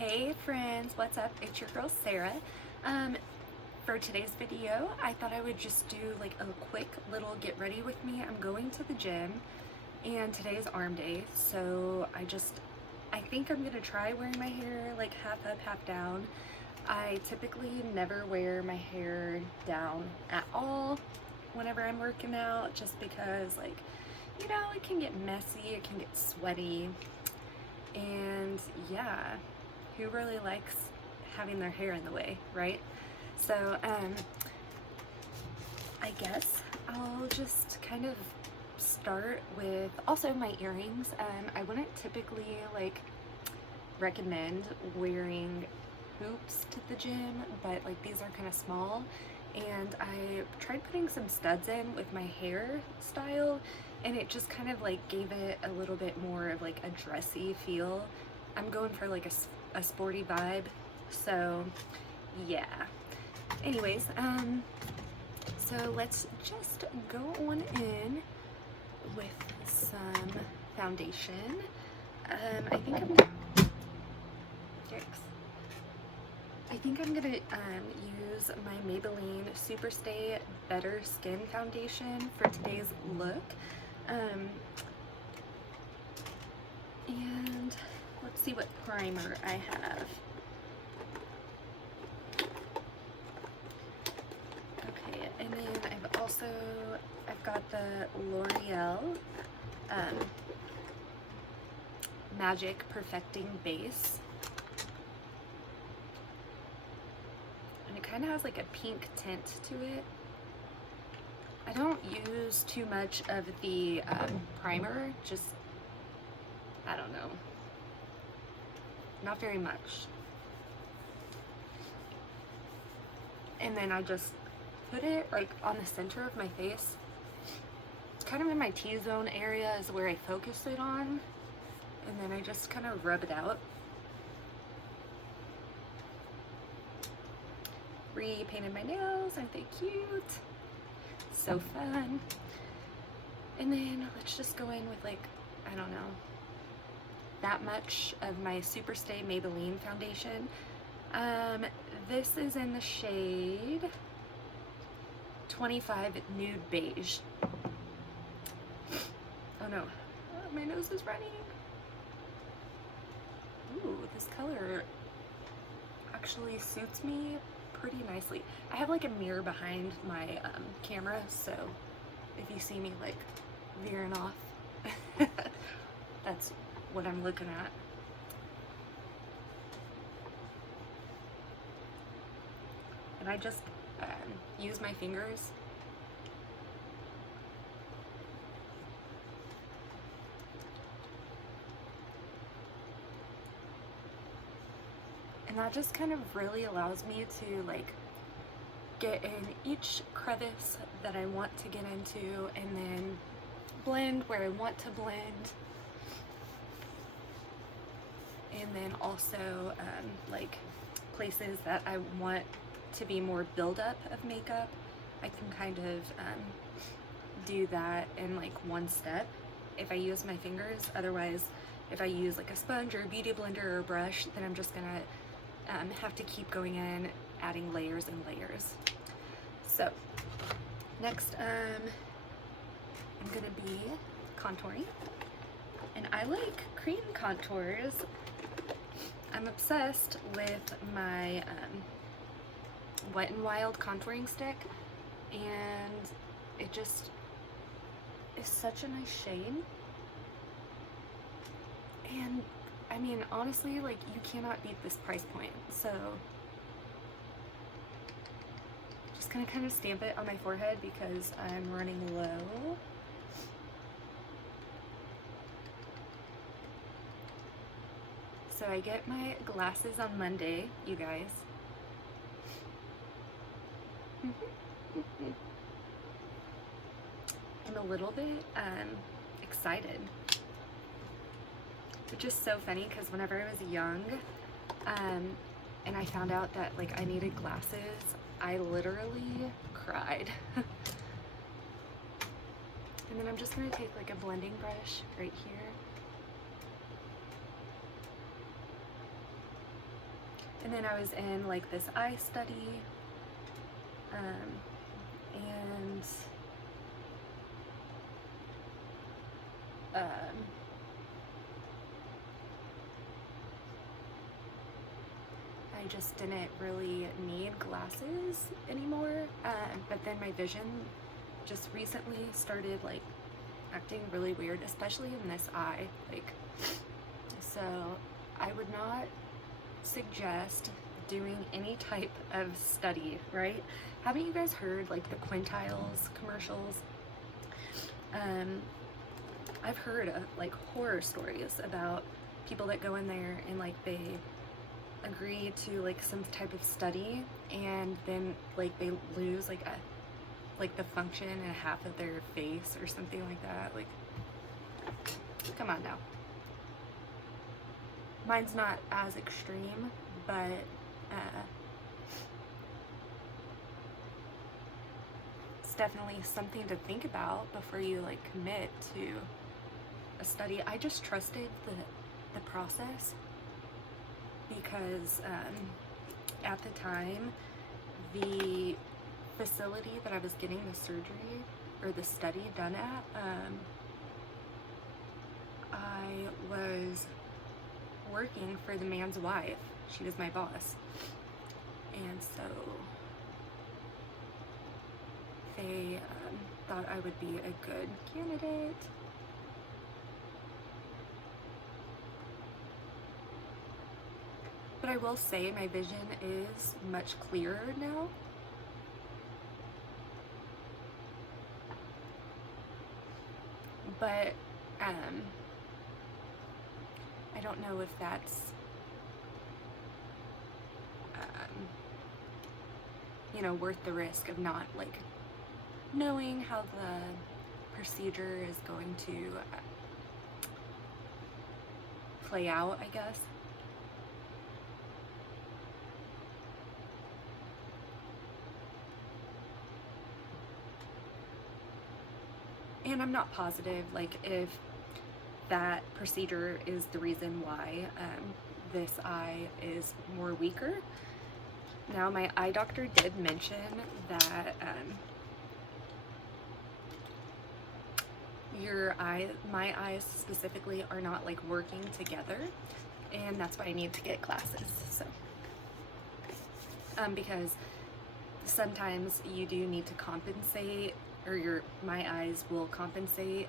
Hey friends, what's up? It's your girl Sarah. For today's video, I thought I would just do like a quick little get ready with me. I'm going to the gym and today's arm day, so I think I'm gonna try wearing my hair like half up, half down. I typically never wear my hair down at all whenever I'm working out, just because it can get messy, it can get sweaty, and yeah, who really likes having their hair in the way, right? So I guess I'll just kind of start with also my earrings. I wouldn't typically recommend wearing hoops to the gym, but these are kind of small, and I tried putting some studs in with my hairstyle, and it just kind of gave it a little bit more of a dressy feel. I'm going for a sporty vibe, so yeah. Anyways, so let's just go on in with some foundation. I think I'm gonna use my Maybelline Superstay Better Skin Foundation for today's look. And let's see what primer I have. Okay, and then I've got the L'Oreal Magic Perfecting Base. And it kind of has a pink tint to it. I don't use too much of the primer, just, I don't know, not very much. And then I just put it on the center of my face. It's kind of in my T-zone area is where I focus it on. And then I just kind of rub it out. Repainted my nails, aren't they cute? So fun. And then let's just go in with I don't know, that much of my Superstay Maybelline foundation. This is in the shade 25 Nude Beige. Oh no, my nose is running. Ooh, this color actually suits me pretty nicely. I have a mirror behind my camera, so if you see me veering off, that's what I'm looking at. And I just use my fingers. And that just kind of really allows me to get in each crevice that I want to get into, and then blend where I want to blend. And then also places that I want to be more buildup of makeup, I can kind of do that in one step if I use my fingers. Otherwise, if I use a sponge or a beauty blender or a brush, then I'm just gonna have to keep going in, adding layers and layers. So next, I'm gonna be contouring, and I like cream contours. I'm obsessed with my Wet n Wild contouring stick, and it just is such a nice shade. And I mean, honestly, you cannot beat this price point. So just gonna kind of stamp it on my forehead because I'm running low. So I get my glasses on Monday, you guys. I'm a little bit excited, which is so funny because whenever I was young and I found out that I needed glasses, I literally cried. And then I'm just going to take a blending brush right here And then I was in like this eye study, and I just didn't really need glasses anymore. But then my vision just recently started like acting really weird, especially in this eye. Like, so I would not suggest doing any type of study, right? Haven't you guys heard like the quintiles commercials? I've heard like horror stories about people that go in there and like they agree to like some type of study, and then like they lose like the function in half of their face or something like that. Like, come on now. Mine's not as extreme, but it's definitely something to think about before you like commit to a study. I just trusted the process because at the time, the facility that I was getting the surgery or the study done at, I was working for the man's wife. She was my boss. And so they thought I would be a good candidate. But I will say my vision is much clearer now. But I don't know if that's you know, worth the risk of not like knowing how the procedure is going to play out, I guess. And I'm not positive like if that procedure is the reason why this eye is more weaker. Now, my eye doctor did mention that my eyes specifically are not like working together, and that's why I need to get glasses. So, because sometimes you do need to compensate, or my eyes will compensate.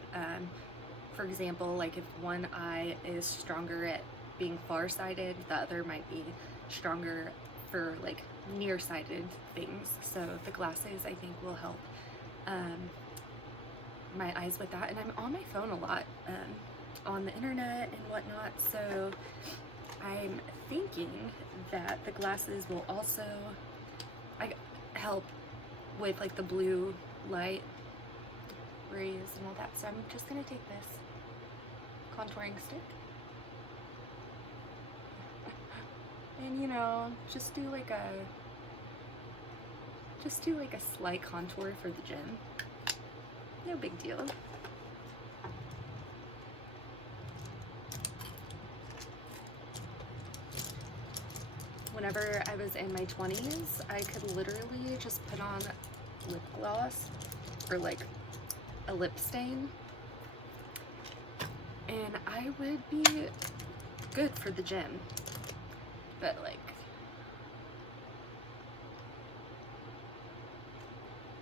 For example, like if one eye is stronger at being farsighted, the other might be stronger for like nearsighted things. So the glasses, I think, will help my eyes with that. And I'm on my phone a lot, on the internet and whatnot, so I'm thinking that the glasses will also help with like the blue light rays and all that. So I'm just gonna take this contouring stick and, you know, just do like a slight contour for the gym. No big deal. Whenever I was in my 20s, I could literally just put on lip gloss or like a lip stain, and I would be good for the gym. But like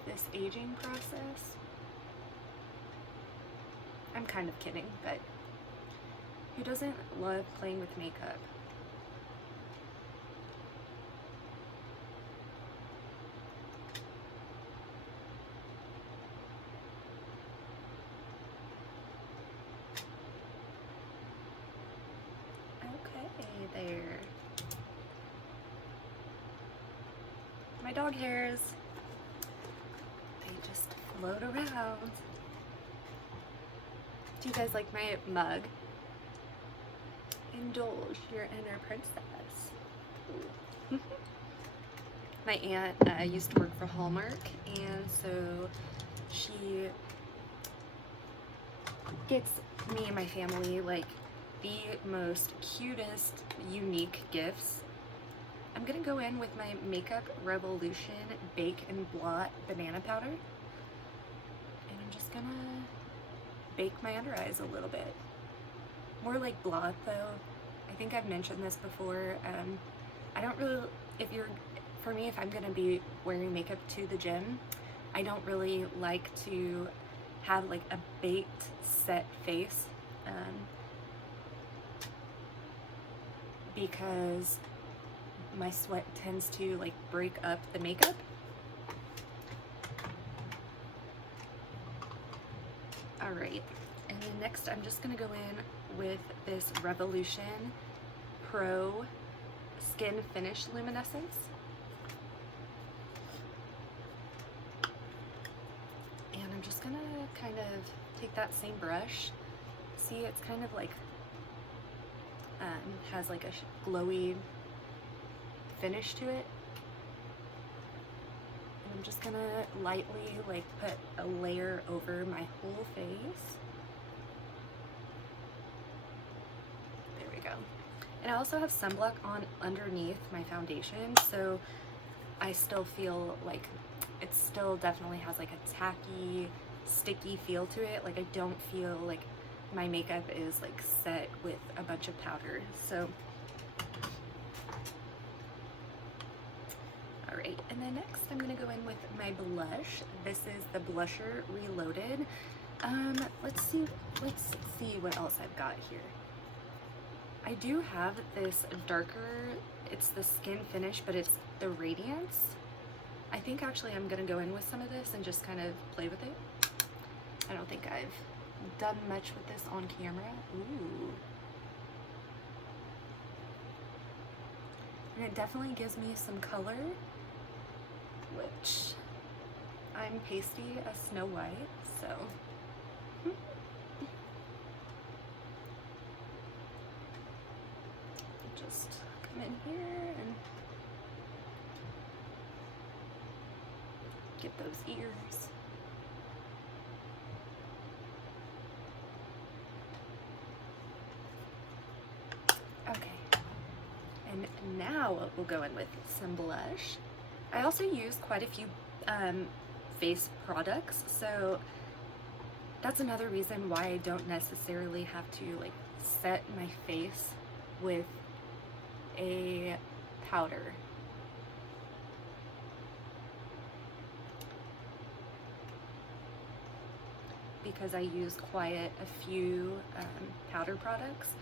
this aging process, I'm kind of kidding, but who doesn't love playing with makeup? There. My dog hairs, they just float around. Do you guys like my mug? Indulge your inner princess. My aunt used to work for Hallmark, and so she gets me and my family like the most cutest, unique gifts I'm gonna go in with my Makeup Revolution Bake and Blot Banana Powder. And I'm just gonna bake my under eyes a little bit. More like Blot though. I think I've mentioned this before. I don't really, for me, if I'm gonna be wearing makeup to the gym, I don't really like to have like a baked set face, because my sweat tends to like break up the makeup. All right, and then next I'm just gonna go in with this Revolution Pro Skin Finish Luminescence. And I'm just gonna kind of take that same brush. See, it's kind of like, has like a glowy finish to it. And I'm just gonna lightly like put a layer over my whole face. There we go. And I also have sunblock on underneath my foundation, so I still feel like it still definitely has like a tacky, sticky feel to it. Like I don't feel like my makeup is like set with a bunch of powder. So, all right, and then next I'm gonna go in with my blush. This is the Blusher Reloaded. Let's see what else I've got here. I do have this darker, it's the Skin Finish, but it's the Radiance. I think actually I'm gonna go in with some of this and just kind of play with it. I don't think I've done much with this on camera. Ooh. And it definitely gives me some color, which I'm pasty as Snow White, so. Just come in here and get those ears. Okay, and now we'll go in with some blush. I also use quite a few face products, so that's another reason why I don't necessarily have to like set my face with a powder. Because I use quite a few powder products.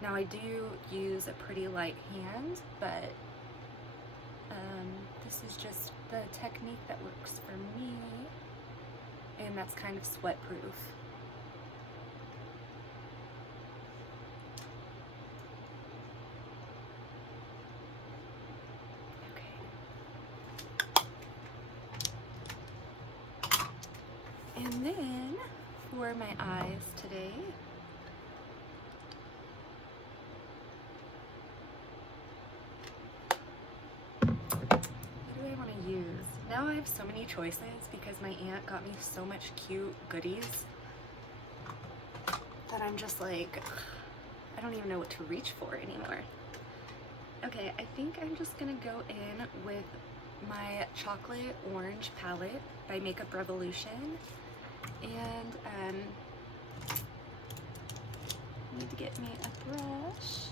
Now I do use a pretty light hand, but this is just the technique that works for me, and that's kind of sweat proof. And then for my eyes today, what do I want to use? Now I have so many choices because my aunt got me so much cute goodies that I'm just like, I don't even know what to reach for anymore. Okay, I think I'm just gonna go in with my Chocolate Orange palette by Makeup Revolution. And I need to get me a brush.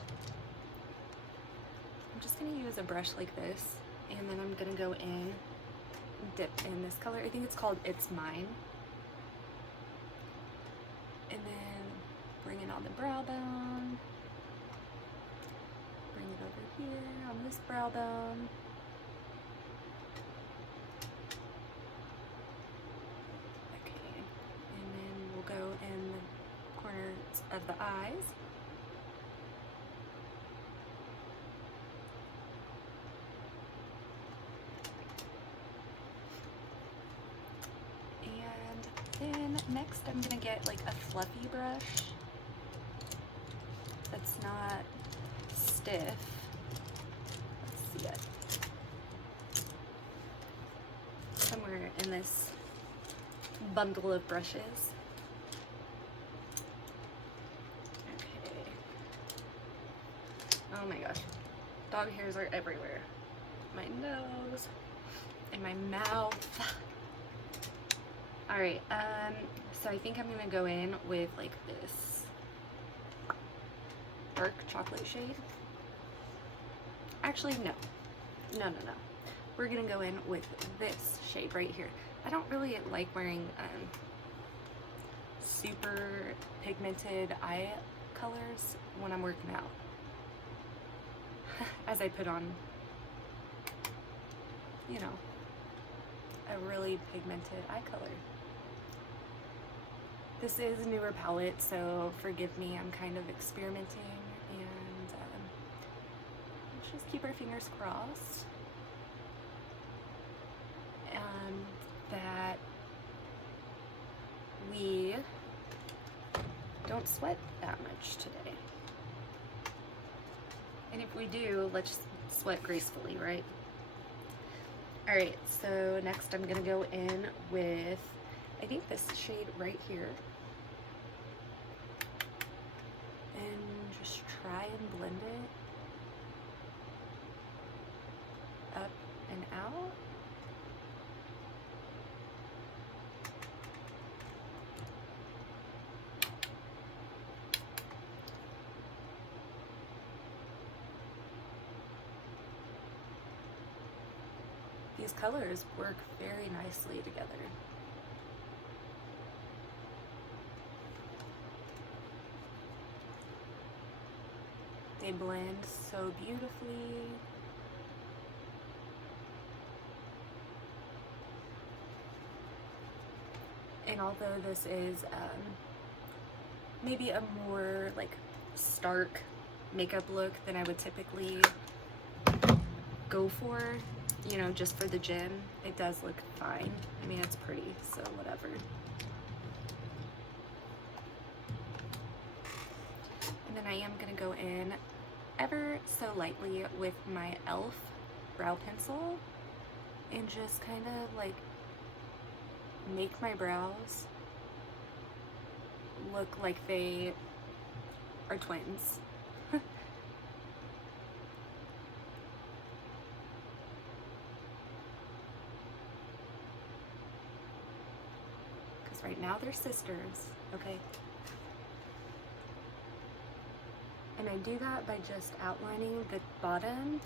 I'm just gonna use a brush like this, and then I'm gonna go in and dip in this color. I think it's called It's Mine. And then bring it on the brow bone. Bring it over here on this brow bone. Go in the corners of the eyes. And then next I'm gonna get like a fluffy brush that's not stiff. Let's see it. Somewhere in this bundle of brushes. Oh my gosh, dog hairs are everywhere. my nose, and my mouth. Alright, so I think I'm gonna go in with like this dark chocolate shade. Actually, no. No. We're gonna go in with this shade right here. I don't really like wearing super pigmented eye colors when I'm working out. As I put on, you know, a really pigmented eye color. This is a newer palette, so forgive me, I'm kind of experimenting, and let's just keep our fingers crossed that we don't sweat that much today. And if we do, let's sweat gracefully, right? Alright, so next I'm gonna go in with, I think this shade right here. And just try and blend it up and out. These colors work very nicely together. They blend so beautifully. And although this is maybe a more like stark makeup look than I would typically go for, you know, just for the gym, it does look fine. I mean, it's pretty, so whatever. And then I am gonna go in ever so lightly with my e.l.f. brow pencil and just kind of like make my brows look like they are twins. Right now they're sisters, okay? And I do that by just outlining the bottom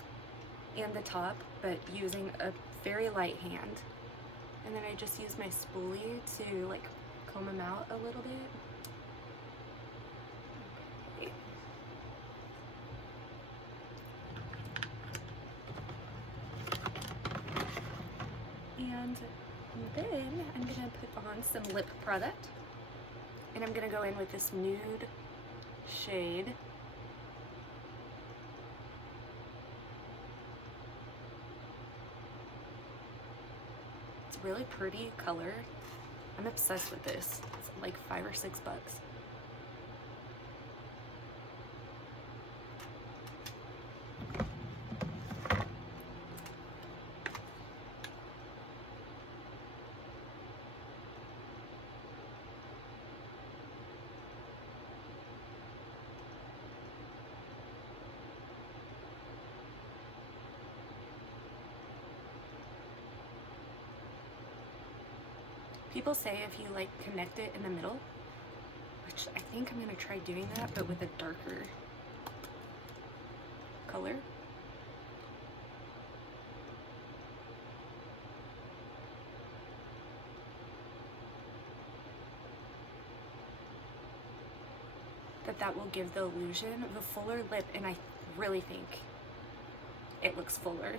and the top, but using a very light hand. And then I just use my spoolie to like comb them out a little bit. Okay. And then I'm gonna put on some lip product, and I'm gonna go in with this nude shade. It's a really pretty color. I'm obsessed with this. It's like $5 or $6. People say if you like connect it in the middle, which I think I'm gonna try doing that, but with a darker color. That will give the illusion of a fuller lip, and I really think it looks fuller.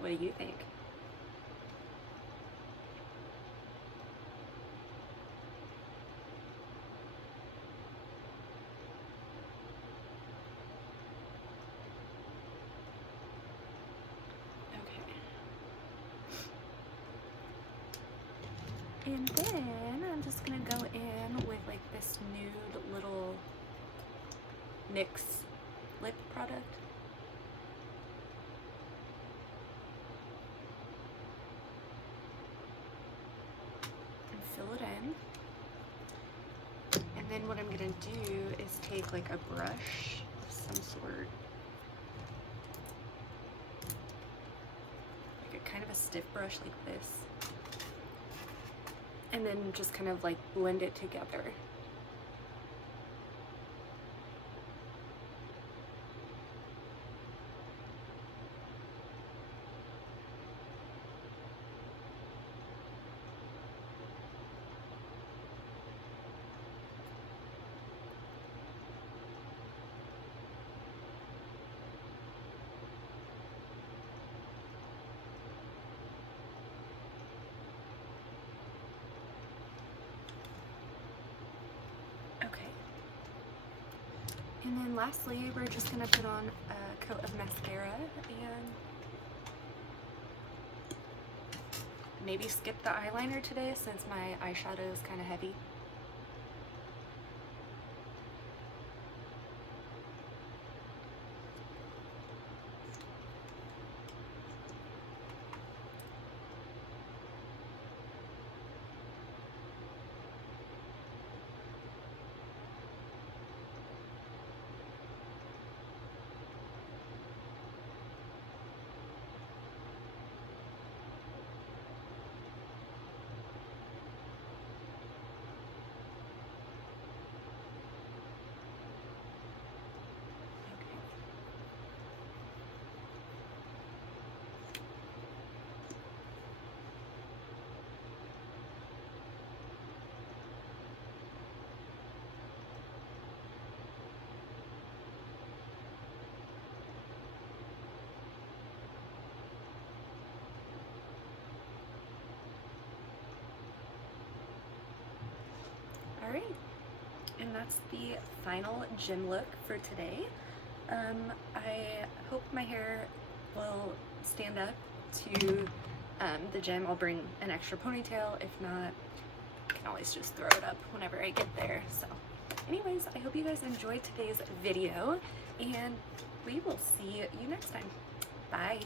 What do you think? And then I'm just gonna go in with like this nude little NYX lip product. And fill it in. And then what I'm gonna do is take like a brush of some sort. stiff brush like this, and then just kind of like blend it together. And then lastly, we're just going to put on a coat of mascara and maybe skip the eyeliner today since my eyeshadow is kind of heavy. Alright, and that's the final gym look for today. I hope my hair will stand up to the gym. I'll bring an extra ponytail. If not, I can always just throw it up whenever I get there. So anyways, I hope you guys enjoyed today's video, and we will see you next time. Bye.